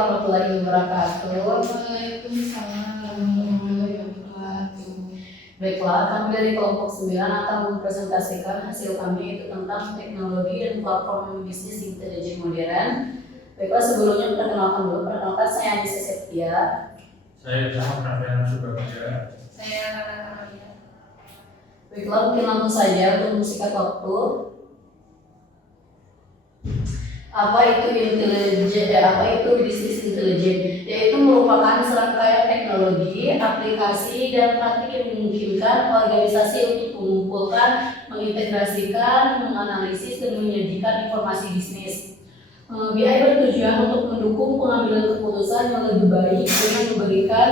warahmatullahi wabarakatuh. Waalaikumsalam warahmatullahi wabarakatuh. Baiklah, kami dari kelompok 9 akan mempresentasikan hasil kami itu tentang teknologi dan platform bisnis intelijen modern. Baiklah, sebelumnya perkenalkan saya Anissa Septia. Saya Muhammad Nafian Subagja. Saya Rara Kamalia. Baiklah, mungkin langsung saja untuk mensikat waktu. Apa itu bisnis intelijen? Yaitu merupakan serangkaian teknologi, aplikasi, dan praktik yang memungkinkan organisasi untuk mengumpulkan, mengintegrasikan, menganalisis, dan menyajikan informasi bisnis. BI bertujuan untuk mendukung pengambilan keputusan yang lebih baik dengan memberikan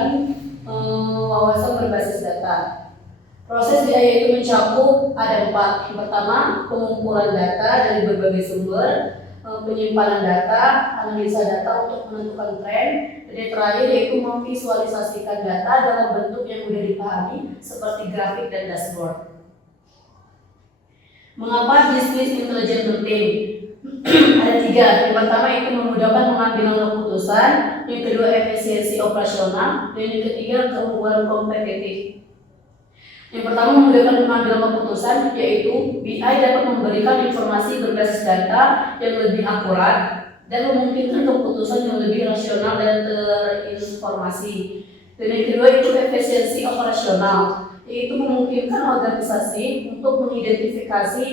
wawasan berbasis data. Proses BI itu mencakup ada 4. Yang pertama, pengumpulan data dari berbagai sumber, penyimpanan data, analisa data untuk menentukan tren, dan yang terakhir yaitu memvisualisasikan data dalam bentuk yang mudah dipahami seperti grafik dan dashboard. Mengapa bisnis intelijen penting? Ada 3. Yang pertama itu memudahkan pengambilan keputusan, yang kedua efisiensi operasional, dan yang ketiga keunggulan kompetitif. Yang pertama, memudahkan pengambilan keputusan, yaitu BI dapat memberikan informasi berbasis data yang lebih akurat dan memungkinkan keputusan yang lebih rasional dan terinformasi. Dan yang kedua itu efisiensi operasional, yaitu memungkinkan organisasi untuk mengidentifikasi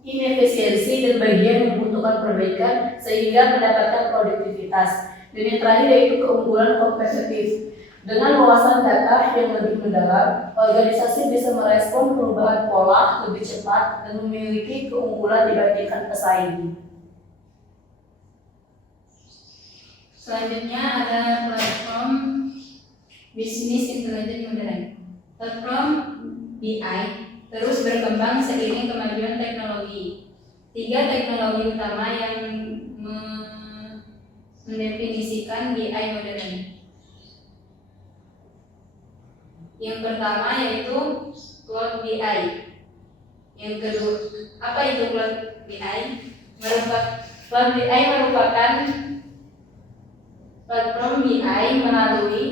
inefisiensi dan bagian yang membutuhkan perbaikan sehingga mendapatkan produktivitas. Dan yang terakhir yaitu keunggulan kompetitif. Dengan wawasan data yang lebih mendalam, organisasi bisa merespon perubahan pola lebih cepat dan memiliki keunggulan dibandingkan pesaing. Selanjutnya ada platform bisnis intelijen modern. Platform BI terus berkembang seiring kemajuan teknologi. 3 teknologi utama yang mendefinisikan BI modern. Yang pertama yaitu Cloud BI. Yang kedua, apa itu Cloud BI? Cloud BI merupakan platform BI melalui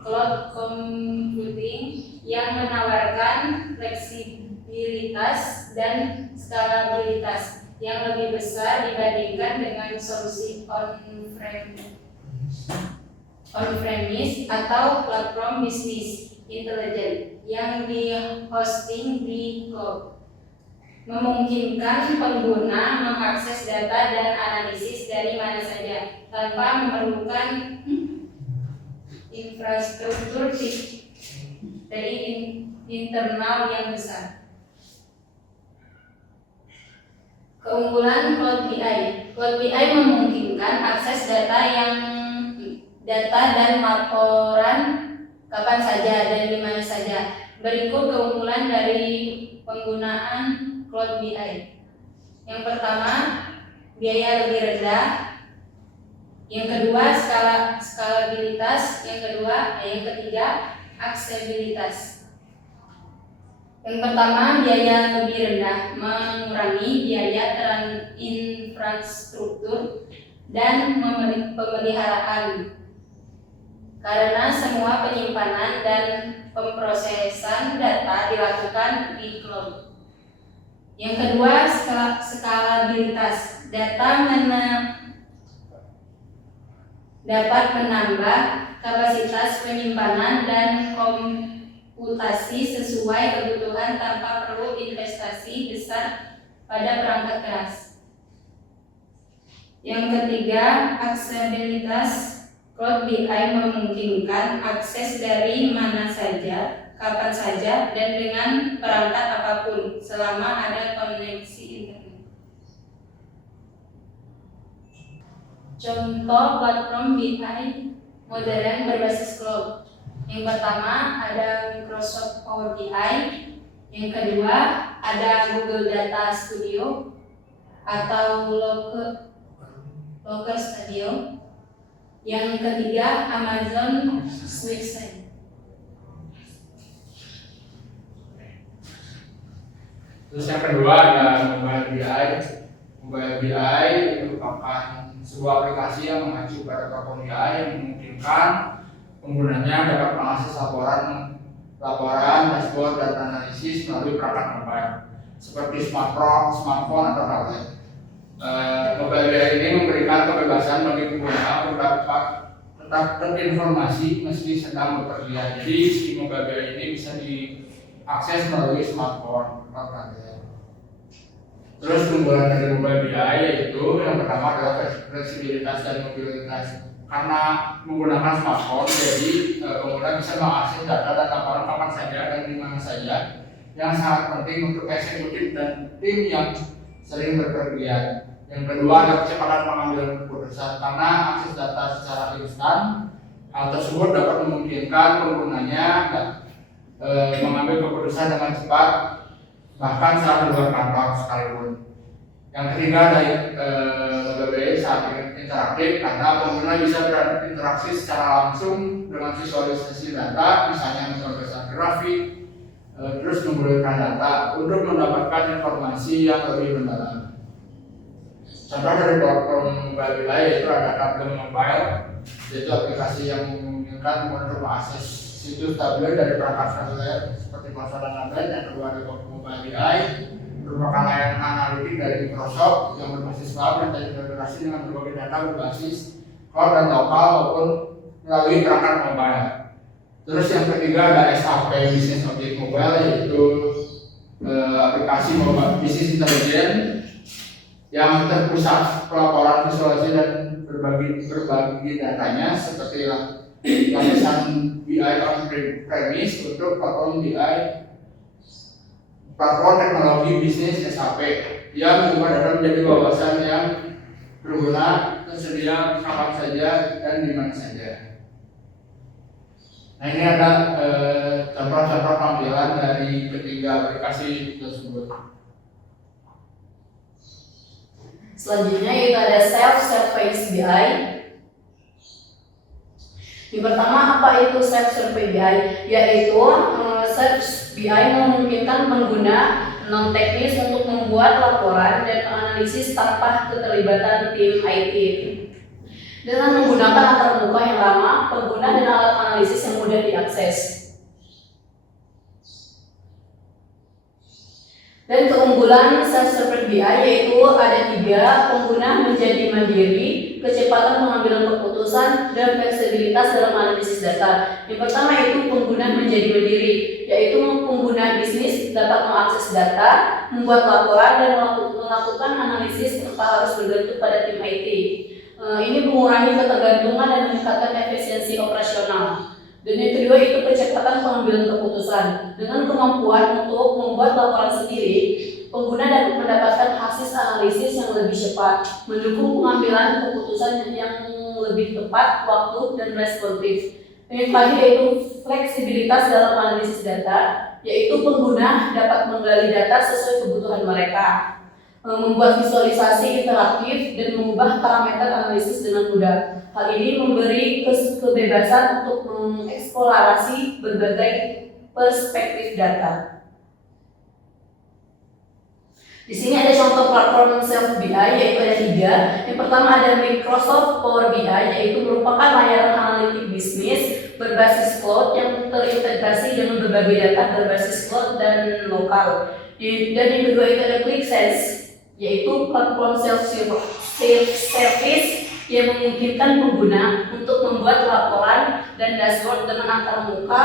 cloud computing yang menawarkan fleksibilitas dan skalabilitas yang lebih besar dibandingkan dengan solusi on-premise atau platform bisnis intelijen yang di-hosting di cloud, memungkinkan pengguna mengakses data dan analisis dari mana saja tanpa memerlukan infrastruktur dari internal yang besar. Keunggulan Cloud BI. Cloud BI memungkinkan akses data dan laporan kapan saja dan di mana saja. Berikut keunggulan dari penggunaan Cloud BI. Yang pertama, biaya lebih rendah. Yang kedua, skalabilitas. Yang ketiga, aksesibilitas. Yang pertama, biaya lebih rendah, mengurangi biaya infrastruktur dan pemeliharaan karena semua penyimpanan dan pemrosesan data dilakukan di cloud. Yang kedua, skalabilitas. Data dapat menambah kapasitas penyimpanan dan komputasi sesuai kebutuhan tanpa perlu investasi besar pada perangkat keras. Yang ketiga, aksesibilitas. Cloud BI memungkinkan akses dari mana saja, kapan saja, dan dengan perangkat apapun selama ada koneksi internet. Contoh platform BI modern berbasis cloud. Yang pertama ada Microsoft Power BI. Yang kedua ada Google Data Studio atau Looker Studio. Yang ketiga Amazon SwissSense. Terus yang kedua ada Mobile BI. Mobile BI merupakan sebuah aplikasi yang mengacu pada platform BI yang memungkinkan penggunanya dapat mengakses laporan, dashboard, dan analisis melalui perangkat mobile seperti smartphone atau tablet. Mobile BI ini memberikan kebebasan bagi pengguna untuk tetap terinformasi meski sedang bepergian. Jadi si mobile BI ini bisa diakses melalui smartphone atau tablet. Terus keunggulan dari mobile BI yaitu yang pertama adalah fleksibilitas dan mobilitas. Karena menggunakan smartphone, jadi pengguna bisa mengakses data dan laporan kapan saja dan di mana saja, yang sangat penting untuk eksekutif dan tim yang sering berpergian. Yang kedua adalah kecepatan pengambilan keputusan, karena akses data secara instan. Hal tersebut dapat memungkinkan penggunanya mengambil keputusan dengan cepat, bahkan saat di luar kantor sekalipun. Yang ketiga dari mobile BI sangat interaktif karena pengguna bisa berinteraksi secara langsung dengan visualisasi data, misalnya memperbaiki grafik, terus menggunakan data untuk mendapatkan informasi yang lebih mendalam. Contoh dari platform mobile BI yaitu ada Tableau Mobile, yaitu aplikasi yang memungkinkan untuk mengakses situs tabel dari perangkat seluler seperti konsolan tablet. Yang kedua ada mobile BI, merupakan layanan analitik dari Microsoft yang berbasis cloud dan terintegrasi dengan berbagai data berbasis cloud dan lokal maupun melalui perangkat mobile. Terus yang ketiga ada SAP Business Object Mobile, yaitu aplikasi mobile business intelligence yang terpusat pelaporan visualisasi dan berbagi datanya seperti lapisan BI on-premise untuk platform BI, platform teknologi bisnis SAP yang mengubah data menjadi wawasan yang berguna, tersedia kapan saja dan di mana saja. Nah, ini ada contoh-contoh tampilan dari ketiga aplikasi tersebut. Selanjutnya yaitu ada self-service BI. Yang pertama, apa itu self-service BI? Yaitu service BI memungkinkan pengguna non teknis untuk membuat laporan dan analisis tanpa keterlibatan tim IT. Dengan menggunakan latar muka yang ramah, pengguna dan alat analisis yang mudah diakses. Dan keunggulan self-service BI yaitu ada 3, pengguna menjadi mandiri, kecepatan pengambilan keputusan, dan fleksibilitas dalam analisis data. Yang pertama itu pengguna menjadi mandiri, yaitu pengguna bisnis dapat mengakses data, membuat laporan, dan melakukan analisis tanpa harus bergantung pada tim IT. Ini mengurangi ketergantungan dan meningkatkan efisiensi operasional. Dan yang kedua itu kecepatan pengambilan keputusan. Dengan kemampuan untuk membuat laporan sendiri, pengguna dapat mendapatkan hasil analisis yang lebih cepat, mendukung pengambilan keputusan yang lebih tepat waktu dan responsif. Yang terakhir yaitu fleksibilitas dalam analisis data, yaitu pengguna dapat menggali data sesuai kebutuhan mereka, membuat visualisasi interaktif, dan mengubah parameter analisis dengan mudah. Hal ini memberi kebebasan untuk mengeksplorasi berbagai perspektif data. Di sini ada contoh platform self BI yaitu ada 3. Yang pertama ada Microsoft Power BI, yaitu merupakan layanan analitik bisnis berbasis cloud yang terintegrasi dengan berbagai data berbasis cloud dan lokal. Dan yang kedua itu ada ClickSense, yaitu platform self-service yang memungkinkan pengguna untuk membuat laporan dan dashboard dengan antar muka,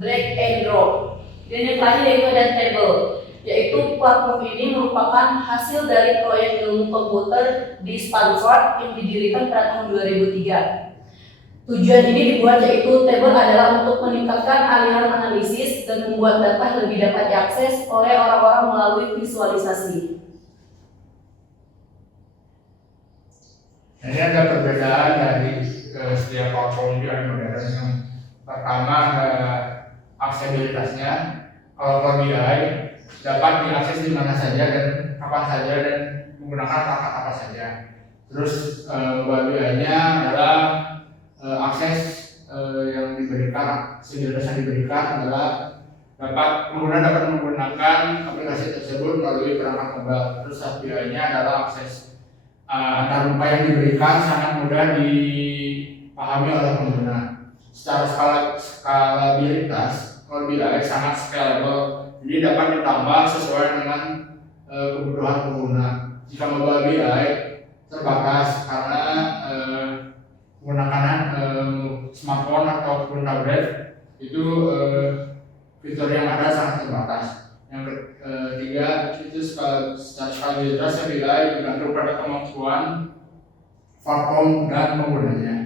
drag and drop. Dan yang terakhir yaitu ada Table, yaitu platform ini merupakan hasil dari proyek ilmu komputer di Stanford yang didirikan pada tahun 2003. Tujuan ini dibuat yaitu Table adalah untuk meningkatkan aliran analisis dan membuat data lebih dapat diakses oleh orang-orang melalui visualisasi. Ini ada perbedaan dari setiap platform BI modern. Yang pertama ada aksesibilitasnya. Kalau Power BI dapat diakses di mana saja dan kapan saja dan menggunakan perangkat apa saja. Terus Power BI-nya adalah akses yang diberikan, aksesibilitas yang diberikan adalah pengguna dapat menggunakan aplikasi tersebut melalui perangkat mobile. Terus BI-nya adalah akses antar muka yang diberikan sangat mudah dipahami oleh pengguna. Secara skalabilitas, Power BI sangat scalable, jadi dapat ditambah sesuai dengan kebutuhan pengguna. Jika Mobile BI terbatas karena menggunakan smartphone ataupun tablet, itu fitur yang ada sangat terbatas. Yang ketiga, itu secara skalabilitas BI bergantung pada kemampuan platform dan penggunanya.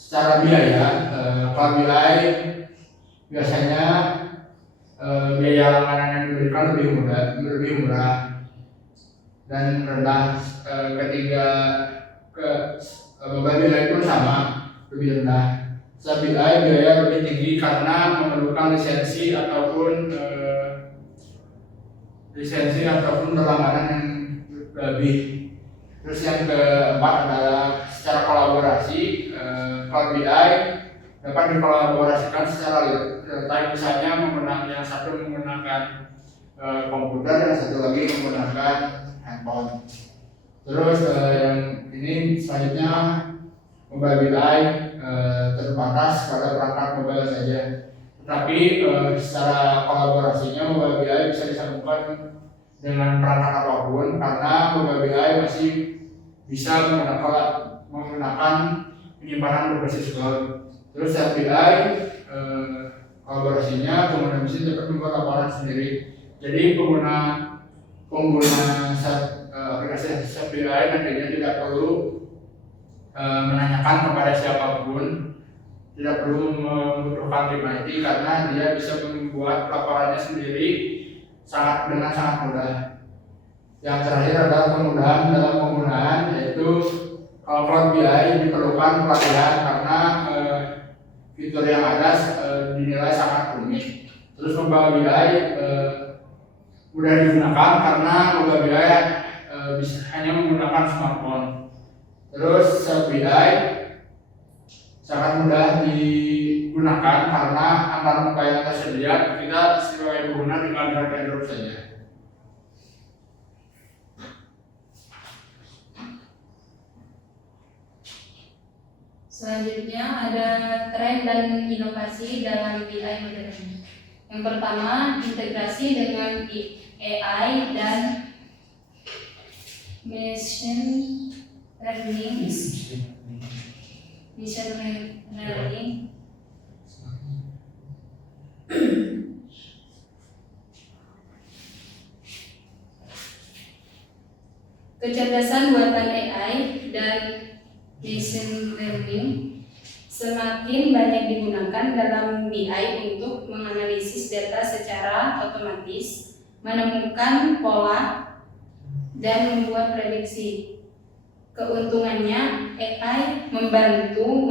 Secara biaya, Cloud BI biasanya biaya langganan yang diberikan lebih murah dan rendah. Ketiga, Mobile BI pun sama, lebih rendah. Secara BI biaya lebih tinggi karena memerlukan lisensi ataupun berlangganan yang lebih. Terus yang keempat adalah secara kolaborasi, Cloud BI dapat dikolaborasikan secara real-time, misalnya yang satu menggunakan komputer, yang satu lagi menggunakan handphone. Terus yang ini selanjutnya, Mobile BI terbatas pada perangkat mobile saja. Tetapi secara kolaborasinya Mobile BI bisa disambungkan dengan perangkat apapun, karena Mobile BI masih bisa menggunakan penyimpanan berbasis cloud. Terus BI kolaborasinya pengguna bisa dapat membuat laporan sendiri. Jadi pengguna aplikasi BI nantinya tidak perlu menanyakan kepada siapapun, tidak perlu membutuhkan tim IT, karena dia bisa membuat laporannya sendiri dengan sangat mudah. Yang terakhir adalah kemudahan dalam penggunaan, yaitu kalau Cloud BI diperlukan pelatihan karena fitur yang ada dinilai sangat rumit. Terus Mobile BI mudah digunakan karena Mobile BI bisa hanya menggunakan smartphone. Terus BI sangat mudah digunakan karena antar muka yang tersedia, kita sebagai pengguna tinggal drag and drop saja. Selanjutnya ada tren dan inovasi dalam BI modern. Yang pertama, integrasi dengan AI dan machine learning. Kecerdasan buatan AI dan machine learning semakin banyak digunakan dalam BI untuk menganalisis data secara otomatis, menemukan pola, dan membuat prediksi. Keuntungannya, AI membantu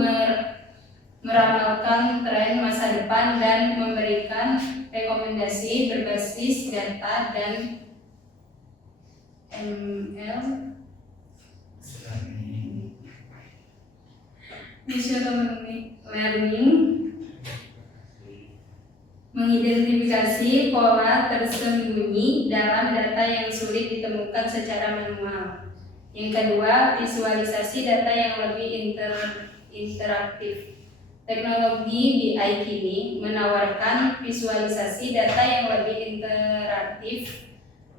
meramalkan tren masa depan dan memberikan rekomendasi berbasis data dan ML. Machine learning mengidentifikasi pola tersembunyi dalam data yang sulit ditemukan secara manual. Yang kedua, visualisasi data yang lebih interaktif. Teknologi BI kini menawarkan visualisasi data yang lebih interaktif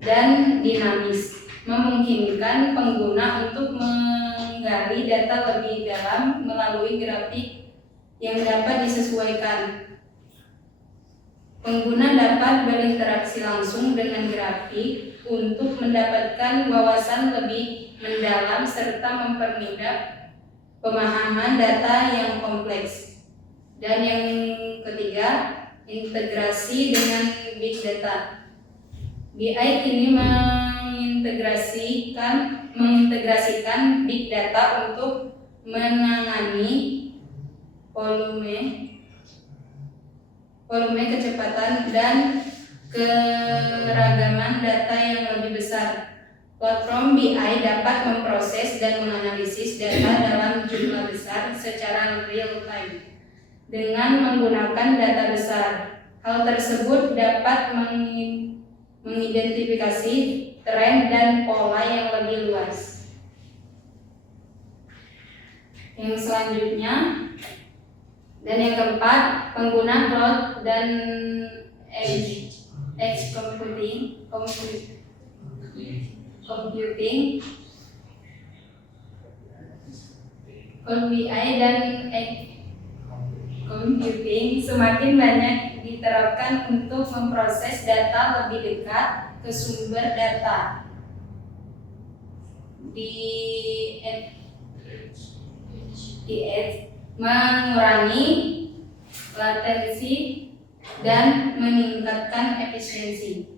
dan dinamis, memungkinkan pengguna untuk menggali data lebih dalam melalui grafik yang dapat disesuaikan. Pengguna dapat berinteraksi langsung dengan grafik untuk mendapatkan wawasan lebih mendalam serta mempermudah pemahaman data yang kompleks. Dan yang ketiga, integrasi dengan big data. BI kini mengintegrasikan big data untuk menangani volume, kecepatan, dan keragaman data yang lebih besar. Platform BI dapat memproses dan menganalisis data dalam jumlah besar secara real time dengan menggunakan data besar. Hal tersebut dapat mengidentifikasi tren dan pola yang lebih luas. Yang selanjutnya dan yang keempat, pengguna cloud dan edge computing Cloud BI dan edge computing semakin banyak diterapkan untuk memproses data lebih dekat ke sumber data di edge, mengurangi latensi dan meningkatkan efisiensi.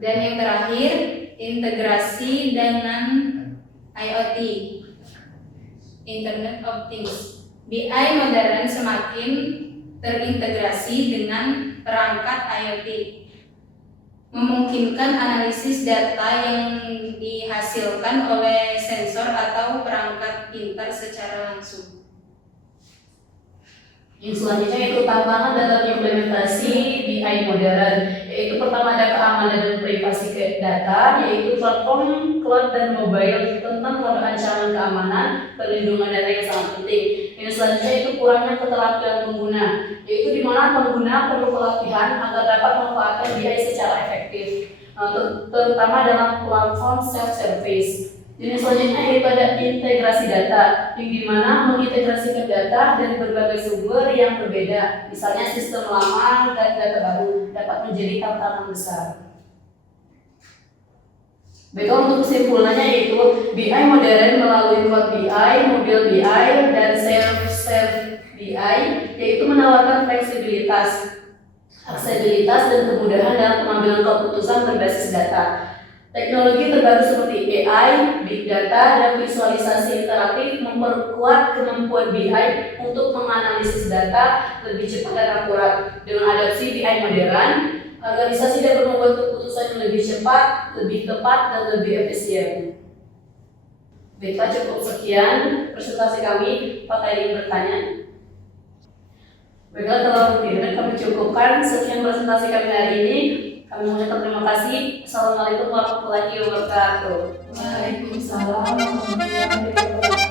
Dan yang terakhir, integrasi dengan IoT, Internet of Things. BI modern semakin terintegrasi dengan perangkat IoT, memungkinkan analisis data yang dihasilkan oleh sensor atau perangkat pintar secara langsung. Yang selanjutnya itu tantangan dalam implementasi BI modern, yaitu pertama ada keamanan dan privasi data, yaitu platform cloud dan mobile tentang produk ancaman keamanan, perlindungan data yang sangat penting. Yang selanjutnya itu kurangnya keterampilan pengguna, yaitu di mana pengguna perlu pelatihan agar dapat memanfaatkan BI secara efektif, terutama dalam platform self-service. Jenis selanjutnya yaitu ada integrasi data, yang dimana mengintegrasikan data dari berbagai sumber yang berbeda, misalnya sistem lama dan data baru, dapat menjadi tantangan besar. Baiklah, untuk kesimpulannya yaitu BI modern melalui Cloud BI, Mobile BI, dan Self-Serve BI, yaitu menawarkan fleksibilitas, aksesibilitas, dan kemudahan dalam pengambilan keputusan berbasis data. Teknologi terbaru seperti AI, Big Data, dan visualisasi interaktif memperkuat kemampuan BI untuk menganalisis data lebih cepat dan akurat. Dengan adopsi BI modern, organisasi dapat membuat keputusan yang lebih cepat, lebih tepat, dan lebih efisien. Baiklah, cukup sekian presentasi kami. Apakah ingin bertanya? Baiklah, kalau tidak kami cukupkan sekian presentasi kami hari ini. Kami mengucapkan terima kasih. Assalamualaikum warahmatullahi wabarakatuh. Waalaikumsalam warahmatullahi wabarakatuh.